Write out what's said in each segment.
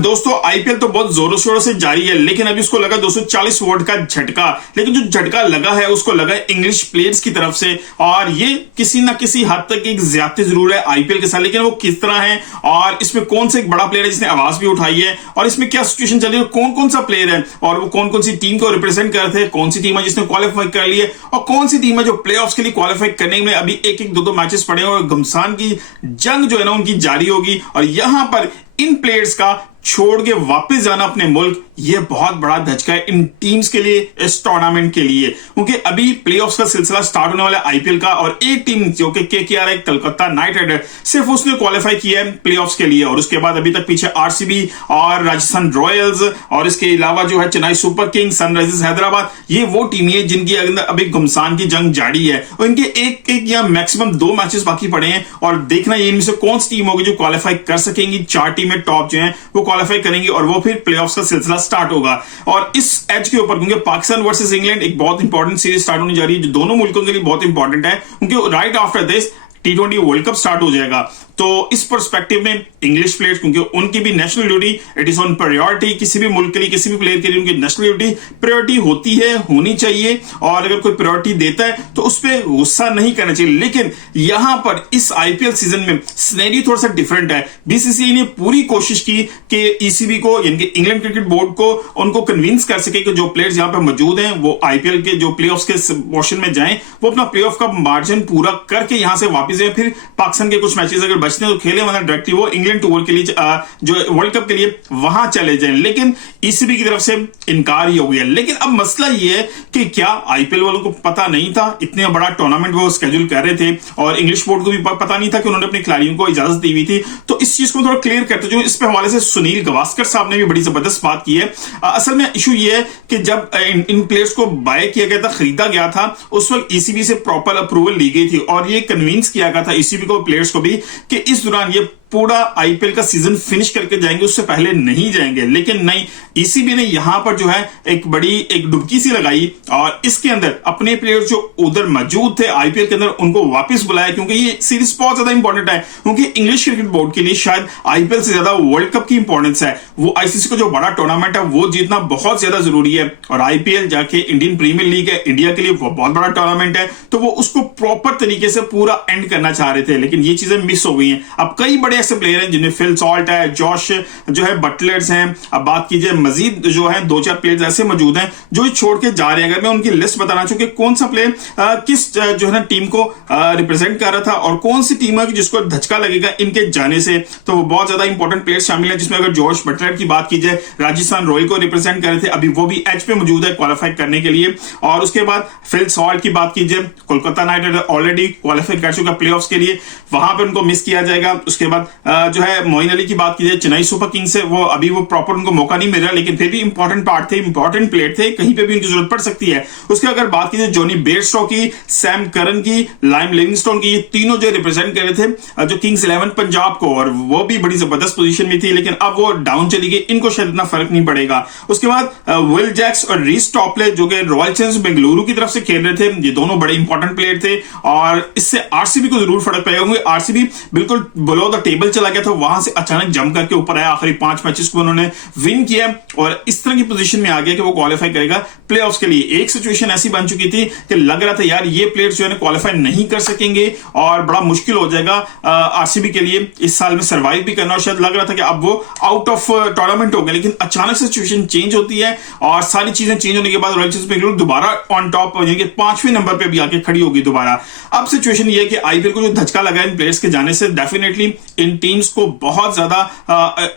दोस्तों आईपीएल तो बहुत जोरों शोरों से जारी है, लेकिन अभी उसको लगा 240 वोट का झटका। लेकिन जो झटका लगा है उसको लगा इंग्लिश प्लेयर्स की तरफ से, और ये किसी ना किसी हद तक एक ज्यादती जरूर है आईपीएल के साथ। लेकिन वो किस तरह है और इसमें कौन सा एक बड़ा प्लेयर है जिसने आवाज भी उठाई है, और इसमें क्या सिचुएशन चल रही है, कौन कौन सा प्लेयर है और वो कौन कौन सी टीम को रिप्रेजेंट कर रहे थे, कौन सी टीम है जिसने क्वालिफाई कर ली है और कौन सी टीम है जो प्ले ऑफ के लिए क्वालिफाई करने में अभी एक एक दो मैचेस पड़े और घमसान की जंग जो है ना उनकी जारी होगी। और यहां पर इन प्लेयर्स का छोड़ के वापस जाना अपने मुल्क, यह बहुत बड़ा धचका है इन टीम्स के लिए, इस टूर्नामेंट के लिए, क्योंकि अभी प्लेऑफ्स का सिलसिला स्टार्ट होने वाला है आईपीएल का। और एक टीम जो कि केकेआर है, कलकत्ता नाइट राइडर, सिर्फ उसने क्वालिफाई किया है प्लेऑफ्स के लिए। और उसके बाद अभी तक पीछे आरसीबी और राजस्थान रॉयल्स और इसके अलावा जो है Chennai super Kings, Sunrisers Hyderabad, ये वो टीम है जिनकी अंदर अभी घमसान की जंग जारी है और इनके एक एक या मैक्सिमम 2 मैचेस बाकी पड़े हैं। और देखना ये इनमें से कौन सी टीम होगी जो क्वालिफाई कर सकेंगी। 4 टीमें टॉप जो है वो क्वालिफाई करेंगी और वो फिर प्लेऑफ्स का सिलसिला स्टार्ट होगा। और इस एज के ऊपर क्योंकि पाकिस्तान वर्सेस इंग्लैंड एक बहुत इंपॉर्टेंट सीरीज स्टार्ट होने जा रही है जो दोनों मुल्कों के लिए बहुत इंपॉर्टेंट है, क्योंकि right after this T20 world cup start हो जाएगा। तो इस पर्सपेक्टिव में इंग्लिश प्लेयर्स, क्योंकि उनकी भी national duty it is on priority, किसी भी मुल्क के लिए किसी भी प्लेयर के लिए उनकी नेशनल ड्यूटी प्रायोरिटी होती है, होनी चाहिए। और अगर कोई प्रायोरिटी देता है तो उस पर गुस्सा नहीं करना चाहिए। लेकिन यहां पर इस आईपीएल सीजन में सिनेरियो थोड़ा सा डिफरेंट है। बीसीसीआई ने पूरी कोशिश की कि ईसीबी को, यानी कि इंग्लैंड क्रिकेट बोर्ड को, उनको कन्विंस कर सके कि जो प्लेयर्स यहां पर मौजूद हैं वो आईपीएल के जो प्लेऑफ्स के पोर्शन में जाएं, वो अपना प्लेऑफ का मार्जिन पूरा करके यहां से वापस आए। फिर पाकिस्तान के कुछ मैचेस अगर बचते हैं तो खेले, वरना डायरेक्टली वो इंग्लैंड टूर के लिए जो वर्ल्ड कप के लिए वहां चले जाएं। लेकिन ईसीबी की तरफ से इनकार ही हो गया। लेकिन अब मसला ये है कि क्या आईपीएल वालों को पता नहीं था, इतने बड़ा टूर्नामेंट वो स्केड्यूल कर रहे थे और इंग्लिश बोर्ड को भी पता नहीं था कि उन्होंने अपने खिलाड़ियों को इजाजत दी हुई थी। तो इस चीज को थोड़ा क्लियर करते जो इस पे हवाले से सुनील गावस्कर साहब ने भी बड़ी जबरदस्त बात की है। असल में इशू ये है कि जब इन प्लेयर्स को बाय किया गया था, खरीदा गया था, उस वक्त ईसीबी से प्रॉपर अप्रूवल ली गई थी और ये कन्विंस किया गया था ईसीबी को, प्लेयर्स को भी, कि इस दौरान ये पूरा आईपीएल का सीजन फिनिश करके जाएंगे, उससे पहले नहीं जाएंगे। लेकिन नहीं, ईसीबी ने यहां पर जो है एक डुबकी सी लगाई और इसके अंदर अपने प्लेयर्स जो उधर मौजूद थे आईपीएल के अंदर उनको वापस बुलाया, क्योंकि ये सीरीज बहुत ज्यादा इंपॉर्टेंट है। क्योंकि इंग्लिश क्रिकेट बोर्ड के लिए शायद आईपीएल से ज्यादा वर्ल्ड कप की इंपॉर्टेंस है। वो आईसीसी को जो बड़ा टूर्नामेंट है वो जीतना बहुत ज्यादा जरूरी है। और आईपीएल जाके इंडियन प्रीमियर लीग है, इंडिया के लिए वो बहुत बड़ा टूर्नामेंट है, तो वो उसको प्रॉपर तरीके से पूरा एंड करना चाह रहे थे। लेकिन ये चीजें मिस हो गई हैं। अब कई बड़े ऐसे प्लेयर हैं जिनमें फिल सॉल्ट है, जॉश जो है बटलर्स हैं, अब बात कीजिए मजीद जो है 2-4 प्लेयर्स ऐसे मौजूद हैं जो छोड़ के जा रहे हैं। अगर मैं उनकी लिस्ट बताना चाहूं कि कौन सा प्लेयर किस जो है ना टीम को रिप्रेजेंट कर रहा था और कौन सी टीम है जिसको धचका लगेगा इनके जाने से, तो वो बहुत ज्यादा इंपॉर्टेंट प्लेयर्स शामिल है। जिसमें अगर जॉश बटलर की बात की जाए, राजस्थान रॉयल को रिप्रेजेंट कर रहे थे, अभी वो भी एच पे मौजूद है क्वालिफाई करने के लिए। और उसके बाद फिल सॉल्ट की बात कीजिए, Kolkata Knight Rider already qualify कर चुका प्लेऑफ्स के लिए, वहां पर उनको मिस किया जाएगा। उसके बाद जो है मोइन अली की बात कीजिए, चेन्नई सुपर किंग्स से, वो अभी वो प्रॉपर उनको मौका नहीं मिल रहा, लेकिन फिर भी इंपॉर्टेंट पार्ट थे, इंपॉर्टेंट प्लेयर थे, कहीं पे भी उनकी जरूरत पड़ सकती है। उसके अगर बात कीजिए जॉनी बेयरस्टो की, सैम करन की, लाइम लिविंगस्टोन की, ये तीनों जो रिप्रेजेंट कर रहे थे जो किंग्स 11 पंजाब को, और वो भी बड़ी जबरदस्त पोजीशन में थी, लेकिन अब वो डाउन चली गई, इनको शायद इतना फर्क नहीं पड़ेगा। उसके बाद विल जैक्स और रीस टॉपले जो कि रॉयल चैलेंजर्स बेंगलुरु की तरफ से खेल रहे थे, ये दोनों बड़े इंपॉर्टेंट प्लेयर थे और इससे आरसीबी को जरूर फर्क पड़ेगा, क्योंकि आरसीबी बिल्कुल बिलो द टेबल चला गया था, वहां से अचानक जम करके ऊपर आया, आखिरी 5 मैचेस को उन्होंने विन किया और इस तरह की पोजीशन में आ गया कि वो क्वालिफाई करेगा प्लेऑफ्स के लिए। एक सिचुएशन ऐसी बन चुकी थी कि लग रहा था यार ये प्लेयर्स जो है क्वालिफाई नहीं कर सकेंगे और बड़ा मुश्किल हो जाएगा आरसीबी के लिए इस साल में सर्वाइव भी करना, और शायद लग रहा था कि अब वो आउट ऑफ टूर्नामेंट हो गए। लेकिन अचानक से सिचुएशन चेंज होती है और सारी चीजें चेंज होने के बाद रॉयल चैलेंजर्स बेंगलुरु दोबारा ऑन टॉप, यानी कि 5वें नंबर पे भी आके खड़ी होगी दोबारा। अब सिचुएशन ये है कि आईपीएल को जो धचका लगा इन प्लेयर्स के जाने से डेफिनेटली इन टीम्स को बहुत ज्यादा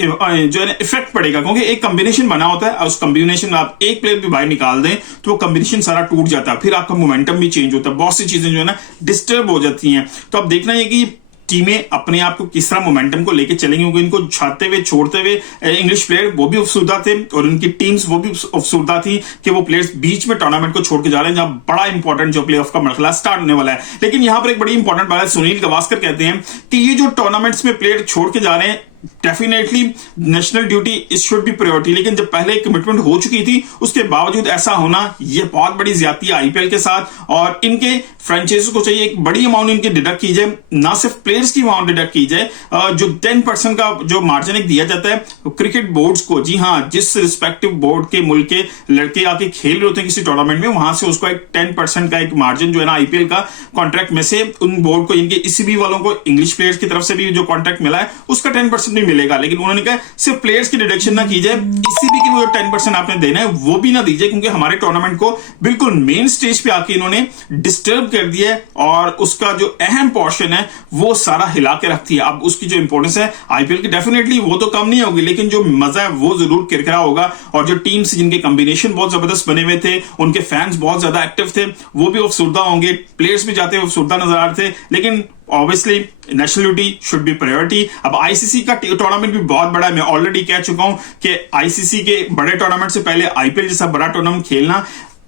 जो है इफेक्ट पड़ेगा, क्योंकि एक कॉम्बिनेशन बना होता है, उस कॉम्बिनेशन में आप एक प्लेयर भी बाहर निकाल दें तो वो कॉम्बिनेशन सारा टूट जाता है, फिर आपका मोमेंटम भी चेंज होता है, बहुत सी चीजें जो है ना डिस्टर्ब हो जाती हैं। तो अब देखना है कि टीमें अपने आप को किस तरह मोमेंटम को लेके चलेंगी, क्योंकि इनको छाते हुए छोड़ते हुए इंग्लिश प्लेयर वो भी अफसुर्दा थे और उनकी टीम्स वो भी अफसुर्दा थी कि वो प्लेयर्स बीच में टूर्नामेंट को छोड़ के जा रहे हैं, जहां बड़ा इंपॉर्टेंट जो प्लेऑफ का मरहला स्टार्ट होने वाला है। लेकिन यहां पर एक बड़ी इंपॉर्टेंट बात है, सुनील गावस्कर कहते हैं कि ये जो टूर्नामेंट्स में प्लेयर छोड़ के जा रहे हैं definitely national duty it should be priority, लेकिन जब पहले कमिटमेंट हो चुकी थी उसके बावजूद ऐसा होना ये बहुत बड़ी ज्यादती है आईपीएल के साथ। और इनके फ्रेंचाइजी को चाहिए एक बड़ी अमाउंट इनकी डिडक्ट की जाए, ना सिर्फ प्लेयर्स की अमाउंट डिडक्ट की जाए, जो 10% का जो मार्जिन एक दिया जाता है क्रिकेट बोर्ड्स को, जी हाँ, जिस रिस्पेक्टिव बोर्ड के मुल्क के लड़के आके खेल रहे होते हैं किसी टूर्नामेंट में, वहां से उसको एक 10% का एक मार्जिन जो है ना आईपीएल का कॉन्ट्रैक्ट में से उन बोर्ड को, इनके ईसीबी वालों को इंग्लिश प्लेयर्स की तरफ से भी जो कॉन्ट्रैक्ट मिला है उसका 10% भी मिलेगा। लेकिन उन्होंने कहा सिर्फ प्लेयर्स की डिडक्शन ना की जाए, ईसीबी की वो 10% आपने देना है वो भी ना दीजिए, क्योंकि हमारे टूर्नामेंट को बिल्कुल मेन स्टेज पे आके इन्होंने डिस्टर्ब कर दिया है और उसका जो अहम पोर्शन है वो सारा हिला के रखती है। अब उसकी जो इंपॉर्टेंस है आईपीएल की डेफिनेटली वो तो कम नहीं होगी, लेकिन जो मजा है वो जरूर किरकिरा होगा। और जो टीम्स जिनके कॉम्बिनेशन बहुत जबरदस्त बने हुए थे, उनके फैंस बहुत ज्यादा एक्टिव थे, वो भी अफसुर्दा होंगे, प्लेयर्स भी जाते हुए अफसुर्दा नजर आ रहे थे। लेकिन obviously national duty should be priority. अब आईसीसी का टूर्नामेंट भी बहुत बड़ा है, मैं ऑलरेडी कह चुका हूं कि आईसीसी के बड़े टूर्नामेंट से पहले आईपीएल जैसा बड़ा टूर्नामेंट खेलना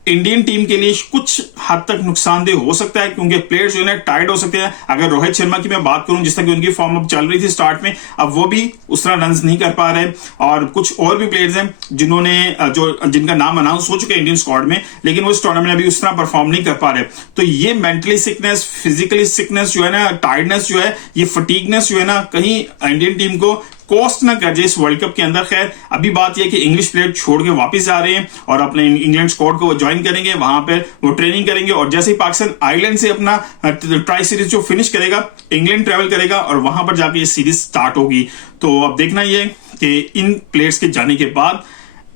इंडियन टीम के लिए कुछ हद तक नुकसानदेह हो सकता है, क्योंकि प्लेयर्स जो है टायर्ड हो सकते हैं। अगर रोहित शर्मा की मैं बात करूं, जिस तरह की उनकी फॉर्म अब चल रही थी स्टार्ट में, अब वो भी उस तरह रन्स नहीं कर पा रहे। और कुछ और भी प्लेयर्स हैं जिन्होंने जिनका नाम अनाउंस हो चुका है इंडियन स्क्वाड में, लेकिन वो इस टूर्नामेंट में अभी उस तरह परफॉर्म नहीं कर पा रहे। तो ये मेंटली सिकनेस, फिजिकली सिकनेस जो है ना, टायर्डनेस जो है, ये फटीगनेस जो है ना, कहीं इंडियन टीम को कॉस्ट ना कर जाए इस वर्ल्ड कप के अंदर। खैर अभी बात यह कि इंग्लिश प्लेयर छोड़ के वापस जा रहे हैं और अपने इंग्लैंड स्क्वाड को वो ज्वाइन करेंगे, वहां पर वो ट्रेनिंग करेंगे और जैसे ही पाकिस्तान आइलैंड से अपना ट्राई सीरीज जो फिनिश करेगा, इंग्लैंड ट्रेवल करेगा और वहां पर जाके ये सीरीज स्टार्ट होगी। तो अब देखना ये है कि इन प्लेयर्स के जाने के बाद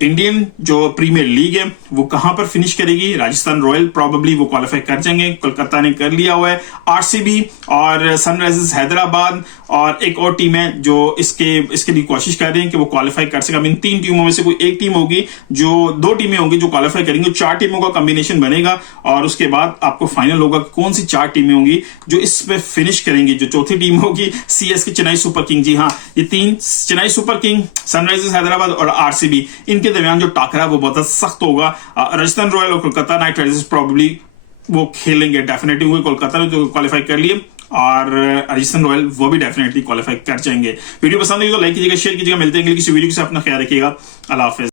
इंडियन जो प्रीमियर लीग है वो कहां पर फिनिश करेगी। राजस्थान रॉयल प्रोबेबली वो क्वालिफाई कर जाएंगे, कोलकाता ने कर लिया हुआ है, आरसीबी और सनराइजर्स हैदराबाद और एक और टीम है जो इसके लिए कोशिश कर रही है कि वो क्वालिफाई कर सके। इन 3 टीमों में से कोई एक टीम होगी, जो 2 टीमें होंगी जो क्वालिफाई करेंगी, 4 टीमों का कॉम्बिनेशन बनेगा और उसके बाद आपको फाइनल होगा कौन सी 4 टीमें होंगी जो इस पे फिनिश करेंगी। जो चौथी टीम होगी सीएसके चेन्नई सुपर किंग, जी हाँ, ये 3 Chennai super king, Sunrisers Hyderabad और आरसीबी, इनके दरमियान जो टाकरा वो बहुत सख्त होगा। राजस्थान रॉयल और कोलकाता नाइट राइडर्स प्रोबेबली वो खेलेंगे, डेफिनेटली हुए कोलकाता ने जो क्वालिफाई कर लिए और राजस्थान रॉयल वो भी डेफिनेटली क्वालिफाई कर जाएंगे। वीडियो पसंद आई तो लाइक कीजिएगा, शेयर कीजिएगा। मिलते हैं किसी वीडियो के साथ, अपना ख्याल रखिएगा। अल्लाह हाफिज।